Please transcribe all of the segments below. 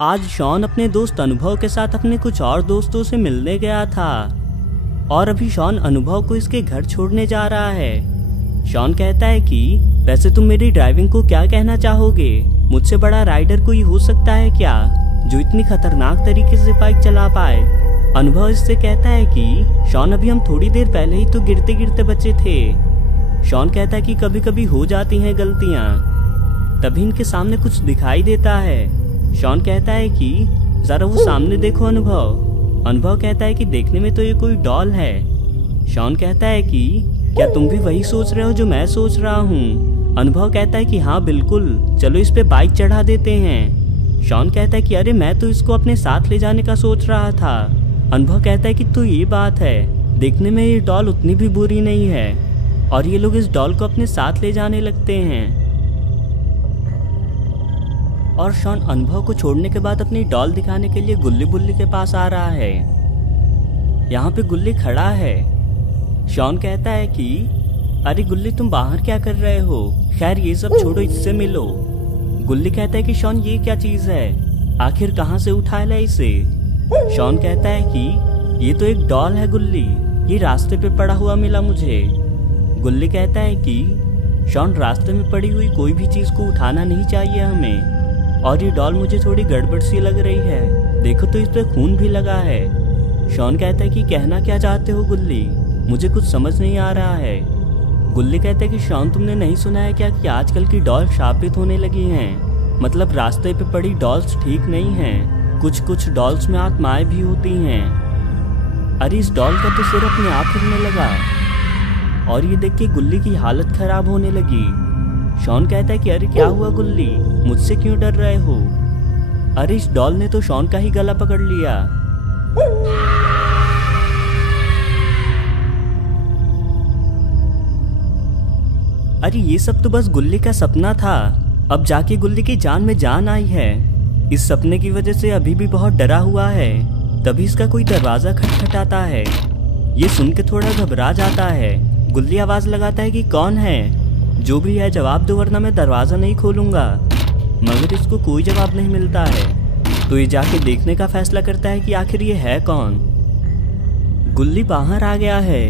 आज शॉन अपने दोस्त अनुभव के साथ अपने कुछ और दोस्तों से मिलने गया था और अभी शॉन अनुभव को इसके घर छोड़ने जा रहा है। शॉन कहता है कि वैसे तुम मेरी ड्राइविंग को क्या कहना चाहोगे? मुझसे बड़ा राइडर कोई हो सकता है क्या जो इतनी खतरनाक तरीके से बाइक चला पाए? अनुभव इससे कहता है कि शॉन अभी हम थोड़ी देर पहले ही तो गिरते गिरते बचे थे। शॉन कहता है कि कभी कभी हो जाती हैं गलतियां। तभी इनके सामने कुछ दिखाई देता है। शॉन कहता है कि जरा वो सामने देखो अनुभव। अनुभव कहता है कि देखने में तो ये कोई डॉल है। शॉन कहता है कि क्या तुम भी वही सोच रहे हो जो मैं सोच रहा हूँ? अनुभव कहता है कि हाँ बिल्कुल, चलो इस पे बाइक चढ़ा देते हैं। शॉन कहता है कि अरे मैं तो इसको अपने साथ ले जाने का सोच रहा था। अनुभव कहता है कि तो ये बात है, देखने में ये डॉल उतनी भी बुरी नहीं है। और ये लोग इस डॉल को अपने साथ ले जाने लगते हैं। और शॉन अनुभव को छोड़ने के बाद अपनी डॉल दिखाने के लिए गुल्ली बुल्ली के पास आ रहा है। यहाँ पे गुल्ली खड़ा है। शॉन कहता है कि अरे गुल्ली तुम बाहर क्या कर रहे हो? खैर ये सब छोड़ो, इससे मिलो। गुल्ली कहता है कि शॉन ये क्या चीज है, आखिर कहाँ से उठा लाया इसे? शॉन कहता है कि ये तो एक डॉल है गुल्ली, ये रास्ते पे पड़ा हुआ मिला मुझे। गुल्ली कहता है कि शॉन रास्ते में पड़ी हुई कोई भी चीज को उठाना नहीं चाहिए हमें, और ये डॉल मुझे थोड़ी गड़बड़ सी लग रही है, देखो तो इस पे खून भी लगा है। शॉन कहता है कि कहना क्या चाहते हो गुल्ली, मुझे कुछ समझ नहीं आ रहा है। गुल्ली कहता है कि शॉन तुमने नहीं सुना है क्या कि आजकल की डॉल शापित होने लगी हैं? मतलब रास्ते पे पड़ी डॉल्स ठीक नहीं हैं, कुछ कुछ डॉल्स में आत्माएं भी होती हैं। अरे इस डॉल का तो सिर अपने आप हिलने लगा और ये देख के गुल्ली की हालत खराब होने लगी। शॉन कहता है कि अरे क्या हुआ गुल्ली, मुझसे क्यों डर रहे हो? अरे इस डॉल ने तो शॉन का ही गला पकड़ लिया। अरे ये सब तो बस गुल्ली का सपना था, अब जाके गुल्ली की जान में जान आई है। इस सपने की वजह से अभी भी बहुत डरा हुआ है। तभी इसका कोई दरवाजा खटखटाता है। ये सुन के थोड़ा घबरा जाता है। गुल्ली आवाज लगाता है कि कौन है? जो भी है जवाब दो वरना मैं दरवाजा नहीं खोलूंगा। मगर इसको कोई जवाब नहीं मिलता है। तो ये जाके देखने का फैसला करता है कि आखिर ये है कौन। गुल्ली बाहर आ गया है।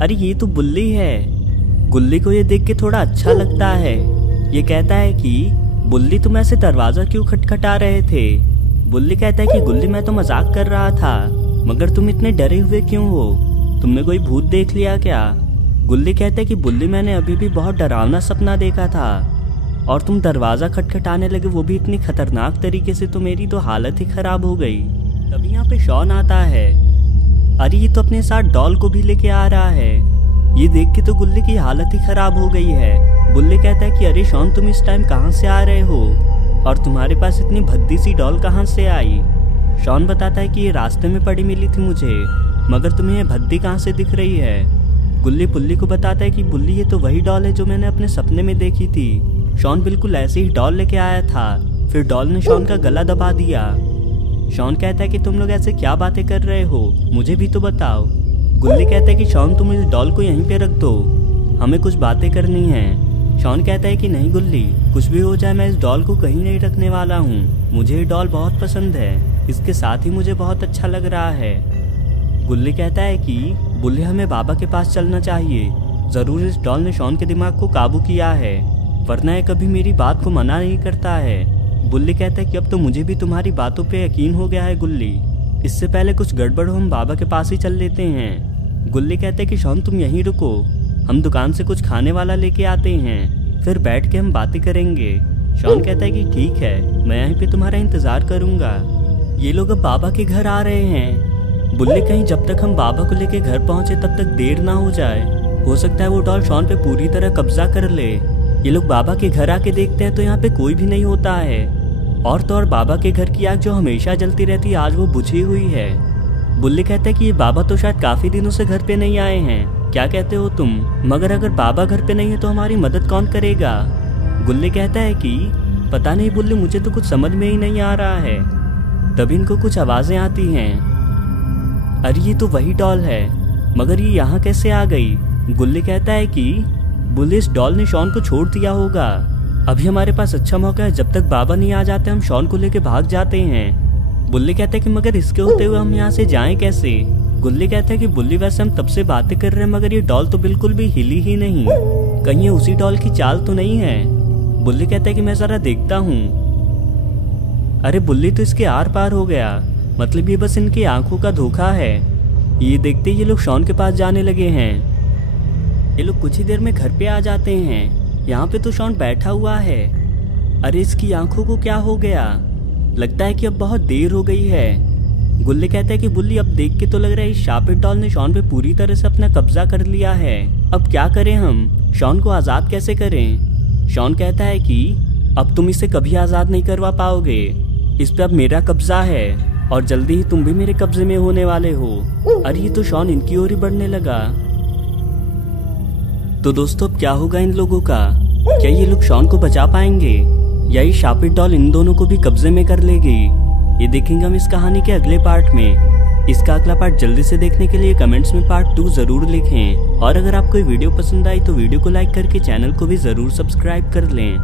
अरे ये तो बुल्ली है। गुल्ली को ये देख के थोड़ा अच्छा लगता है। ये कहता है कि बुल्ली तुम ऐसे दरवाजा क्यों खटखटा रहे थे? बुल्ली कहता है कि गुल्ली मैं तो मजाक कर रहा था, मगर तुम इतने डरे हुए क्यों हो? तुमने कोई भूत देख लिया क्या? गुल्ली कहता है कि बुल्ली मैंने अभी भी बहुत डरावना सपना देखा था और तुम दरवाज़ा खटखटाने लगे, वो भी इतनी खतरनाक तरीके से, तो मेरी तो हालत ही ख़राब हो गई। तभी यहाँ पे शॉन आता है। अरे ये तो अपने साथ डॉल को भी लेके आ रहा है। ये देख के तो गुल्ली की हालत ही ख़राब हो गई है। बुल्ली कहता है कि अरे शॉन तुम इस टाइम कहाँ से आ रहे हो और तुम्हारे पास इतनी भद्दी सी डॉल कहाँ से आई? शॉन बताता है कि ये रास्ते में पड़ी मिली थी मुझे, मगर तुम्हें ये भद्दी कहाँ से दिख रही है? गुल्ली बुल्ली को बताता है कि बुल्ली ये तो वही डॉल है जो मैंने अपने सपने में देखी थी। शॉन बिल्कुल ऐसे ही डॉल लेके आया था, फिर डॉल ने शॉन का गला दबा दिया। शॉन कहता है कि तुम लोग ऐसे क्या बातें कर रहे हो, मुझे भी तो बताओ। गुल्ली कहता है कि शॉन तुम इस डॉल को यहीं पे रख दो, हमें कुछ बातें करनी है। शॉन कहता है कि नहीं गुल्ली, कुछ भी हो जाए मैं इस डॉल को कहीं नहीं रखने वाला हूँ, मुझे ये डॉल बहुत पसंद है, इसके साथ ही मुझे बहुत अच्छा लग रहा है। गुल्ली कहता है कि बुल्ली हमें बाबा के पास चलना चाहिए, ज़रूर इस डॉल ने शॉन के दिमाग को काबू किया है, वरना ये कभी मेरी बात को मना नहीं करता है। बुल्ली कहता है कि अब तो मुझे भी तुम्हारी बातों पे यकीन हो गया है गुल्ली, इससे पहले कुछ गड़बड़ हो हम बाबा के पास ही चल लेते हैं। गुल्ली कहते हैं कि शॉन तुम यहीं रुको, हम दुकान से कुछ खाने वाला लेके आते हैं, फिर बैठ के हम बातें करेंगे। शॉन कहता है कि ठीक है, मैं यहीं पे तुम्हारा इंतज़ार करूँगा। ये लोग अब बाबा के घर आ रहे हैं। बुल्ली कहीं जब तक हम बाबा को लेके घर पहुंचे तब तक देर ना हो जाए, हो सकता है वो डॉल शॉन पे पूरी तरह कब्जा कर ले। ये लोग बाबा के घर आके देखते हैं तो यहाँ पे कोई भी नहीं होता है, और तो और बाबा के घर की आग जो हमेशा जलती रहती है आज वो बुझी हुई है। बुल्ली कहता है कि ये बाबा तो शायद काफी दिनों से घर पे नहीं आए हैं, क्या कहते हो तुम? मगर अगर बाबा घर पे नहीं है तो हमारी मदद कौन करेगा? गुल्ली कहता है कि पता नहीं बुल्ली, मुझे तो कुछ समझ में ही नहीं आ रहा है। तभी इनको कुछ आवाजें आती हैं। अरे ये तो वही डॉल है, मगर ये यहाँ कैसे आ गई? गुल्ली कहता है कि बुल्ली इस डॉल ने शॉन को छोड़ दिया होगा, अभी हमारे पास अच्छा मौका है, जब तक बाबा नहीं आ जाते हम शॉन को लेके भाग जाते हैं। बुल्ली कहता है कि मगर इसके होते हुए हम यहाँ से जाएं कैसे। गुल्ली कहता है कि बुल्ली वैसे हम तब से बातें कर रहे हैं मगर ये डॉल तो बिल्कुल भी हिली ही नहीं, कहीं ये उसी डॉल की चाल तो नहीं है। बुल्ली कहता है कि मैं जरा देखता हूँ। अरे बुल्ली तो इसके आर पार हो गया, मतलब ये बस इनकी आंखों का धोखा है। ये देखते ये लोग शॉन के पास जाने लगे हैं। ये लोग कुछ ही देर में घर पे आ जाते हैं। यहाँ पे तो शॉन बैठा हुआ है। अरे इसकी आंखों को क्या हो गया, लगता है कि अब बहुत देर हो गई है। गुल्ली कहता है कि बुल्ली अब देख के तो लग रहा है इस शापित डॉल ने शॉन पे पूरी तरह से अपना कब्जा कर लिया है। अब क्या करें हम, शॉन को आज़ाद कैसे करें। शॉन कहता है कि अब तुम इसे कभी आज़ाद नहीं करवा पाओगे, इस पे अब मेरा कब्जा है और जल्दी ही तुम भी मेरे कब्जे में होने वाले हो। अरे ये तो शॉन इनकी ओर ही बढ़ने लगा। तो दोस्तों अब क्या होगा इन लोगों का, क्या ये लोग शॉन को बचा पाएंगे या ये शापित डॉल इन दोनों को भी कब्जे में कर लेगी। ये देखेंगे हम इस कहानी के अगले पार्ट में। इसका अगला पार्ट जल्दी से देखने के लिए कमेंट्स में पार्ट 2 जरूर लिखें और अगर आपको ये वीडियो पसंद आई तो वीडियो को लाइक करके चैनल को भी जरूर सब्सक्राइब कर लें।